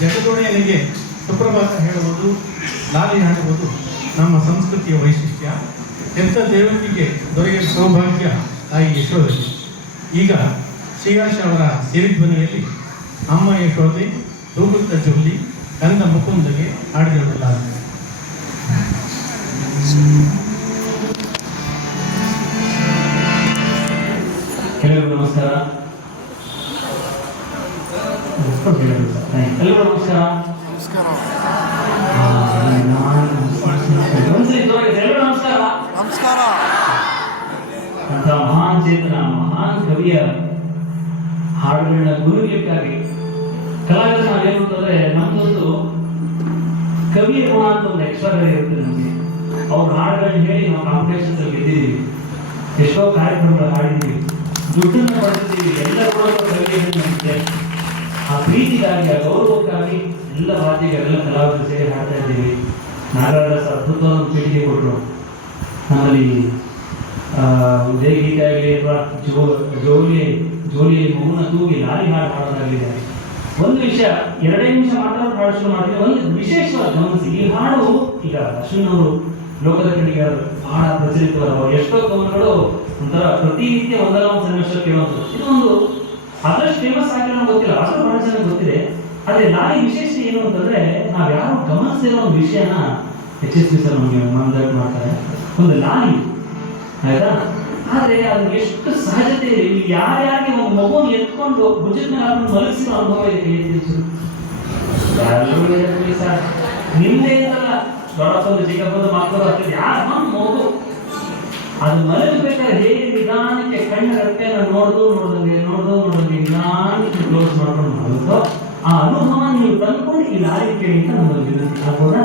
ಜಗದೊಡೆಯನಿಗೆ ಸುಪ್ರಭಾತ ಹೇಳುವುದು ಲಾಲಿ ಹಾಡುವುದು ನಮ್ಮ ಸಂಸ್ಕೃತಿಯ ವೈಶಿಷ್ಟ್ಯ ಎಂಥ ದೇವರಿಗೆ ದೊರೆಯ ಸೌಭಾಗ್ಯ ತಾಯಿ ಯಶೋಧರಿ ಈಗ ಶ್ರೀಯಾಶ್ ಅವರ ಸಿರಿಧ್ವನಿಯಲ್ಲಿ ಅಮ್ಮ ಯಶೋಧೆ ತೂಗುತ್ತ ಜೋಲಿ ಕಂದ ಮುಕುಂದಗೆ ಹಾಡಿಕೊಳ್ಳಲಾಗಿದೆ ಎಲ್ಲರಿಗೂ ನಮಸ್ಕಾರ. ಎಲ್ಲರಿಗೂ ನಮಸ್ಕಾರ. ಹೇಳಿ. ಎಲ್ಲರಿಗೂ ನಮಸ್ಕಾರ. ನಮಸ್ಕಾರ. ಅಂತ ಮಹಾನ್ ಚೇತನ ಮಹಾನ್ ಕವಿಯ ಹಾಡುಗಳನ್ನ ಗುರುಗಿಟ್ಟಾಗಿ ಕಲಾವಿದ ನಾವೇನು ಅಂತಂದ್ರೆ ನಮ್ದೊಂದು ಕವಿಯ ಗುಣ ಅಂತ ಒಂದು ಎಕ್ಸ್ಟ್ರಾ ಇರುತ್ತೆ ನಮಗೆ. ಅವ್ರ ಹಾಡುಗಳನ್ನ ಹೇಳಿ ನಾವು ಕಾಂಪಿಟೇಷನ್ ಗೆದ್ದಿದ್ದೀವಿ. ಎಷ್ಟೋ ಕಾರ್ಯಕ್ರಮಗಳು ಹಾಡಿದ್ದೀವಿ. ದುಡ್ಡನ್ನ ಪಡೆದಿದ್ದೀವಿ. ಎಲ್ಲ ಕೂಡ ಕವಿಯನ್ನು ನಮಗೆ. ಆ ಪ್ರೀತಿಗಾಗಿ ಆ ಗೌರವಕ್ಕಾಗಿ ಎಲ್ಲ ವಾದ್ಯಗಳೆಲ್ಲ ಕಲಾವಿದರು ಸೇರಿ ಹಾಡ್ತಾ ಇದ್ದೀವಿ. ನಾಗರಾಜ ಅದ್ಭುತವಾದ ಪೀಳಿಗೆ ಕೊಟ್ಟರು. ನಮ್ಮಲ್ಲಿ ಆ, ಉದಯ ಗೀತೆ ಆಗಲಿ ಅಥವಾ ಜೋ ಜೋಲಿ ಜೋಲಿ ಮೌನ ತೂಗಿ ಲಾರಿ ಹಾಡು ಹಾಡೋದಾಗಲಿದೆ ಒಂದು ವಿಷಯ ಎರಡೇ ನಿಮಿಷ ಮಾತ್ರ ಹಾಡು ಶುರು ಮಾಡಿದ್ರೆ ಒಂದು ವಿಶೇಷವಾಗಿ ಗಮನಿಸಿ ಈ ಹಾಡು ಈಗ ಅಶ್ವಿನ್ ಅವರು ಲೋಕದ ಕಡೆಗೆ ಬಹಳ ಪ್ರಚಲಿತವಾದ ಅವರು ಎಷ್ಟೋ ಕವನಗಳು ಒಂಥರ ಪ್ರತಿನಿತ್ಯ ಒಂದಲ್ಲ ಒಂದು ಸನ್ನಿವೇಶ ಕೇಳುವಂಥದ್ದು. ಇದೊಂದು ಆದಷ್ಟು ಫೇಮಸ್ ಆಗಿರೋ ಗೊತ್ತಿಲ್ಲ. ಅಷ್ಟು ಬಹಳ ಚೆನ್ನಾಗಿ ಗೊತ್ತಿದೆ. ಆದರೆ ಲಾರಿ ವಿಶೇಷ ಏನು ಅಂತಂದ್ರೆ, ನಾವು ಯಾರು ಗಮನಿಸಿರೋ ಒಂದು ವಿಷಯನ ಎಚ್ ಎಸ್ ಪಿ ಸರ್ ನಮಗೆ ಮನದಟ್ಟು ಮಾಡ್ತಾರೆ. ಒಂದು ಲಾರಿ ಆಯ್ತಾ? ಆದರೆ ಅದು ಎಷ್ಟು ಸಹಜತೆ ಇದೆ. ಇಲ್ಲಿ ಯಾರ್ಯಾರಿಗೆ ಒಂದು ಮಗು ಎತ್ಕೊಂಡು ಭುಜದ ಮೇಲೆ ಅದನ್ನು ಮಲಗಿಸಿರೋ ಅನುಭವ ಇದೆ ನಿಮ್ದೇ ಅಂತಲ್ಲ ದೊಡ್ಡಪ್ಪಂದು ಚಿಕ್ಕಪ್ಪಂದು ಮಕ್ಕಳು ಯಾರು ನಮ್ಮ ಮಗು? ಅದು ಮಲಗಬೇಕಾದ್ರೆ ಹೇಗೆ ನಿಧಾನಕ್ಕೆ ಕಣ್ಣ ರೆಪ್ಪೆನ ನೋಡ್ದು ನೋಡ್ದಂಗೆ ನೋಡ್ದು ನೋಡ್ದಂಗೆ ನಿಧಾನಕ್ಕೆ ಕ್ಲೋಸ್ ಮಾಡ್ಕೊಂಡು ಮಲಗೋ ಆ ಅನುಭವ ನೀವು ತಂದ್ಕೊಂಡು ಈ ಲಾರಿ ಕೇಳಿ ಅಂತ ನಮ್ಮಲ್ಲಿ ಆಗ್ಬೋದಾ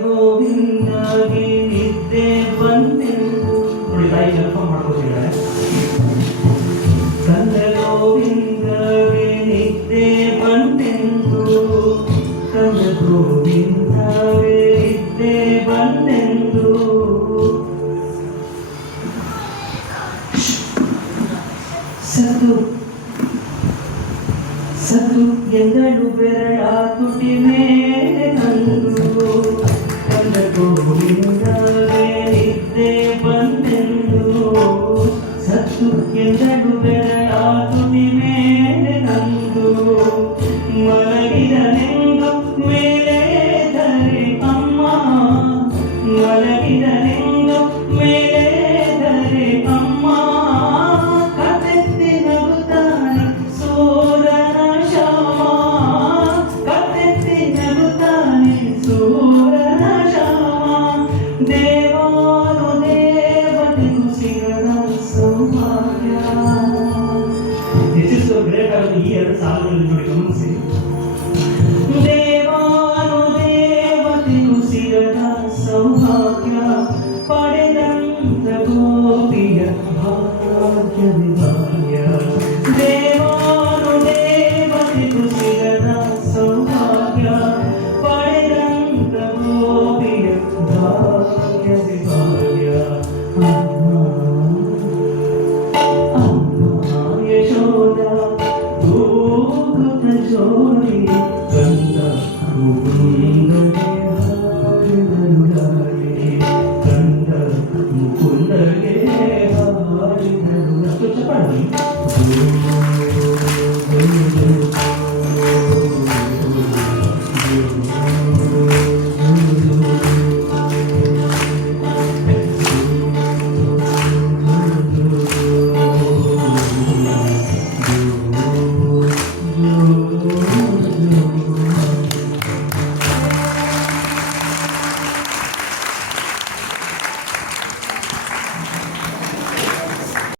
ಗೋವಿಂದಾಗಿ ನಿದ್ದೆ ಬಂದೆವು ನೋಡಿ ತಾಯಿ ಮಾಡ್ಕೋತಿದ್ದಾರೆ ಬಂದೆಂದು ಎಂದಳು ಬೆರಳ ತುಟಿಮೆ when everybody else. からに自分